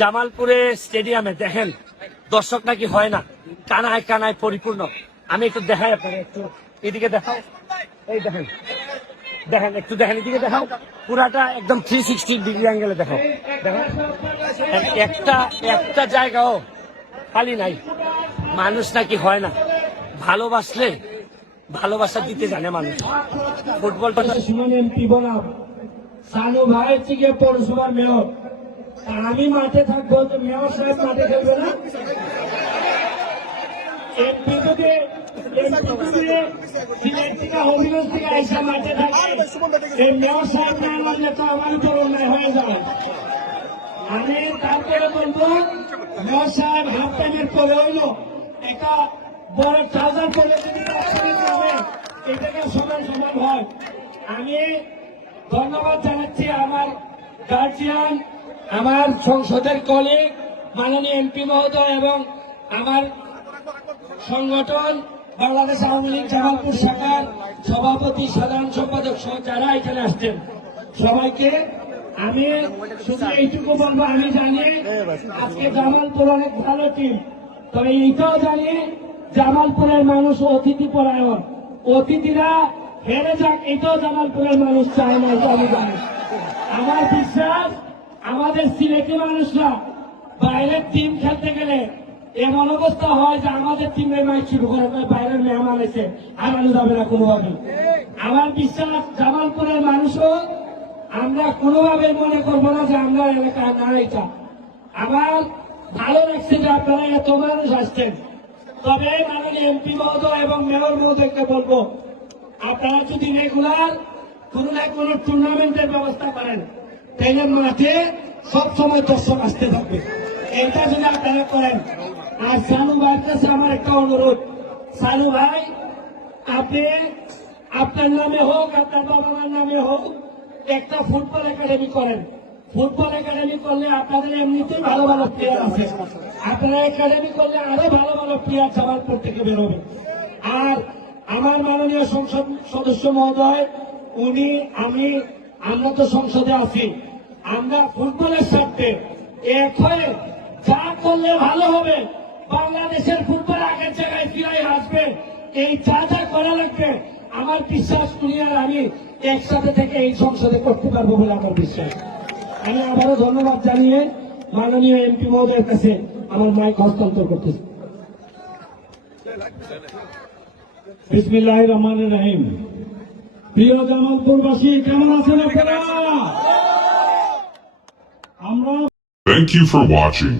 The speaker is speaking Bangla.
জামালপুরে স্টেডিয়ামে দেখেন দর্শক নাকি হয় না, কানায় কানায় পরিপূর্ণ। আমি একটু দেখাই আপনাকে, একটু এদিকে দেখাও, এই দেখেন দেখেন একটু দেখেন, এদিকে দেখাও, পুরাটা একদম 360 ডিগ্রি অ্যাঙ্গেলে দেখাও। দেখেন একটা জায়গাও খালি নাই, মানুষ নাকি হয় না। ভালোবাসলে ভালোবাসা দিতে জানে মানুষ। ফুটবলটা এমপি বনাম সানু ভাই থেকে পৌরসভার মেয়র, আমি মাঠে থাকবো তো মেয়র সাহেব মাঠে খেলবে না? এমপি যদি সিলেট থেকে হবিগঞ্জ থেকে আইসা মাঠে থাকে, এই মেয়র সাহেব না মানলে তো আমার উপর অন্যায় হয়ে যায়। আমি তারপরে বলবো মেয়র সাহেব হাফ টাইমের পরে হইলো একটা বড় ট্রাউজার পরে যদি এটাকে সমান সমান হয়। আমি ধন্যবাদ জানাচ্ছি আমার গার্জিয়ান, আমার সংসদের কলিগ মাননীয় এমপি মহোদয় এবং আমার সংগঠন বাংলাদেশ আওয়ামী লীগ জামালপুর শাখার সভাপতি, সাধারণ সম্পাদক সহ যারা এখানে আসছেন সবাইকে আমি শুধু এইটুকু বলবো, আমি জানি আজকে জামালপুর অনেক ভালো টিম, তবে এইটাও জানি জামালপুরের মানুষ অতিথি পরায়ণ। অতিথিরা হেরে যাক এটাও জামালপুরের মানুষ চায় না, এটা আমি জানি। আমার বিশ্বাস আমাদের সিলেটি মানুষরা বাইরের টিম খেলতে গেলে এমন অবস্থা হয় যে আমাদের টিমের ম্যাচ শুরু করে বাইরের মেহমান এসে হারানো যাবে না কোনোভাবে। আমার বিশ্বাস জামালপুরের মানুষও আমরা কোনোভাবে মনে করবো না যে আমরা এলাকায় না। এটা আমার ভালো লাগছে যে আপনারা এত মানুষ আসছেন। তবে মাননীয় এমপি মহোদয় এবং মেয়র মহোদয়কে বলবো, আপনারা যদি রেগুলার কোনো না কোনো টুর্নামেন্টের ব্যবস্থা করেন তাহলে মাঠে সবসময় দর্শক আসতে থাকবে। এটা যদি আপনারা করেন। আর সানু ভাইয়ের কাছে আমার একটা অনুরোধ, সানু ভাই আপনি আপনার নামে হোক আপনার বাবা মার নামে হোক একটা ফুটবল একাডেমি করেন। ফুটবল একাডেমি করলে আপনাদের এমনিতেই ভালো ভালো প্লেয়ার আছে, আপনারা একাডেমি করলে আরো ভালো ভালো প্লেয়ার জামালপুর থেকে বেরোবে। আর আমার মাননীয় সংসদ সদস্য মহোদয় উনি আমরা তো সংসদে আছি, আমরা ফুটবলের স্বার্থে এক হয়ে যা করলে ভালো হবে, বাংলাদেশের ফুটবল আগের জায়গায় ফিরাই আসবে। এই যা যা করা লাগবে আমার বিশ্বাস উনি আর আমি একসাথে থেকে এই সংসদে করতে পারবো বলে আমার বিশ্বাস। আমি আবারও ধন্যবাদ জানিয়ে মাননীয় এমপি মহোদয়ের কাছে আমার মাইক হস্তান্তর করতেছি। বিসমিল্লাহির রহমানির রহিম। প্রিয় জামালপুরবাসী কেমন আছেন আপনারা? আমরা Thank you for watching.